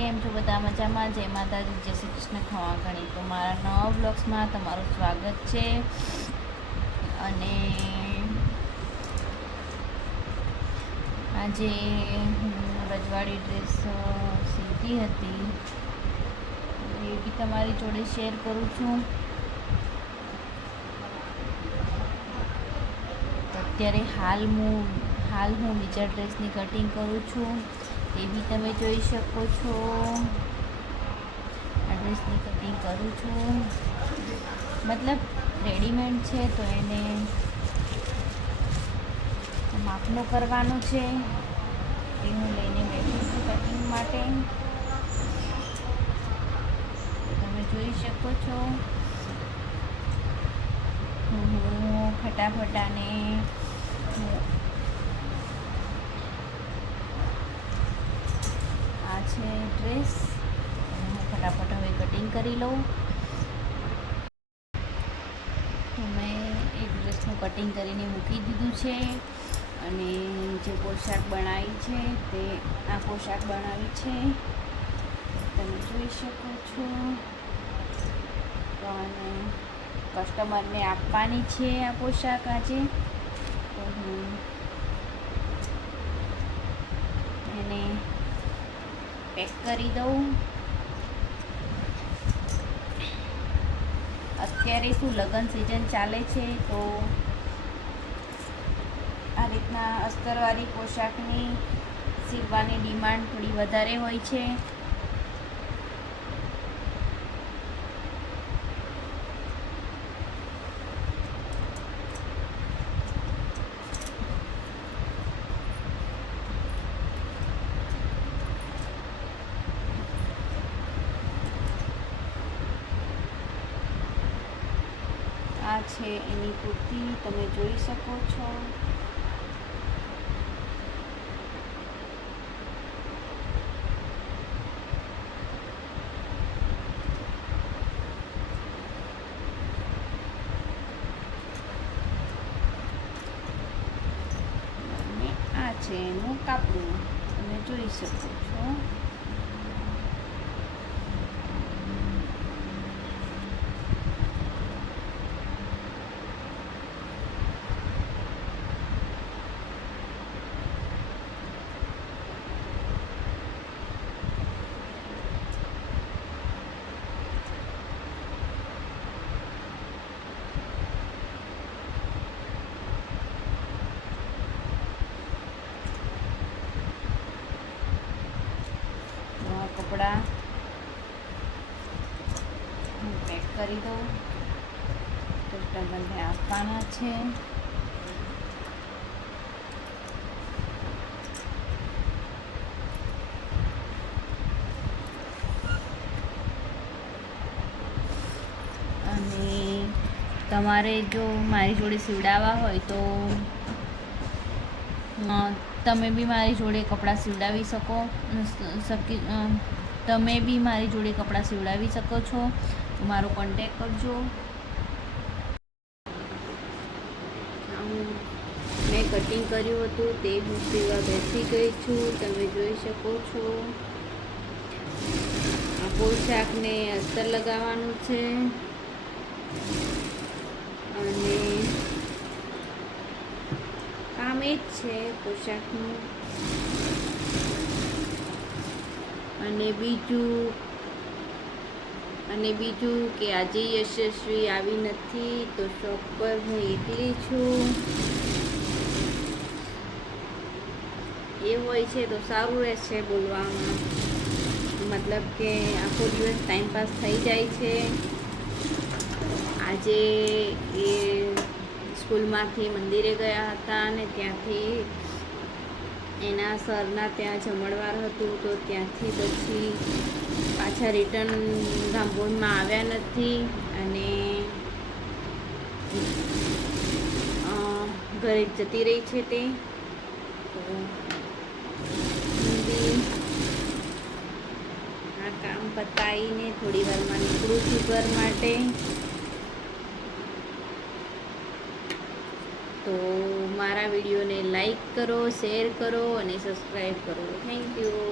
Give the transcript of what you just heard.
કેમ છો બધા મજામાં? જય માતાજી, જય શ્રી કૃષ્ણ, ખવા ઘણી. તો મારા નવા બ્લોગ્સમાં તમારું સ્વાગત છે. અને આજે હું રજવાડી ડ્રેસ સીવતી હતી, એ બી તમારી જોડે શેર કરું છું. અત્યારે હાલ હું બીજા ડ્રેસની કટિંગ કરું છું, એ બી તમે જોઈ શકો છો. આ ડ્રેસની કટિંગ કરું છું, મતલબ રેડીમેડ છે તો એને માપનો કરવાનો છે, એ હું લઈને બેઠી છું કટિંગ માટે. તમે જોઈ શકો છો. હું ફટાફટાને આ છે ડ્રેસ, હું ફટાફટ હવે કટિંગ કરી લઉં. તો મેં એક ડ્રેસનું કટિંગ કરીને મૂકી દીધું છે, અને જે પોશાક બનાવી છે તે આ પોશાક બનાવી છે, તમે જોઈ શકો છો. તો અને કસ્ટમરને આપવાની છે આ પોશાક આજે. તો હું એને પેક કરી દઉં. અત્યારે શું લગ્ન સિઝન ચાલે છે, તો આ રીતના અસ્તરવાળી પોશાકની સીવવાની ડિમાન્ડ થોડી વધારે હોય છે. આ છે એની કુર્તી, તમે જોઈ શકો છો. અને આ છે એનું કાપડું, તમે જોઈ શકો છો. કપડાં હું પેક કરી દઉં, કસ્ટમરને આપવાના છે. અને તમારે જો મારી જોડે સીવડાવવા હોય તો તમે બી મારી જોડે કપડાં સીવડાવી શકો છો. તો મારો કોન્ટેક કરજો. મેં કટિંગ કર્યું હતું તે હું સીવવા બેસી ગઈ છું, તમે જોઈ શકો છો. આ પોશાકને અસ્તર લગાવવાનું છે, અને કામ એ જ છે પોશાકનું. અને બીજું કે આજે યશસ્વી આવી નથી, તો શોપ પર હું એકલી છું. એ હોય છે તો સારું રહેશે બોલવામાં, મતલબ કે આખો દિવસ ટાઈમપાસ થઈ જાય છે. આજે એ સ્કૂલમાંથી મંદિરે ગયા હતા, અને ત્યાંથી એના સરના ત્યાં જમણવાર હતું, તો ત્યાંથી પછી પાછા રિટર્ન ગામભોળમાં આવ્યા નથી, અને ઘરે જતી રહી છે તે. તો આ કામ પતાવીને થોડી વારમાં નીકળું છું ઘર માટે. તો મારા વિડીયોને લાઈક કરો, શેર કરો અને સબસ્ક્રાઈબ કરો. Thank you.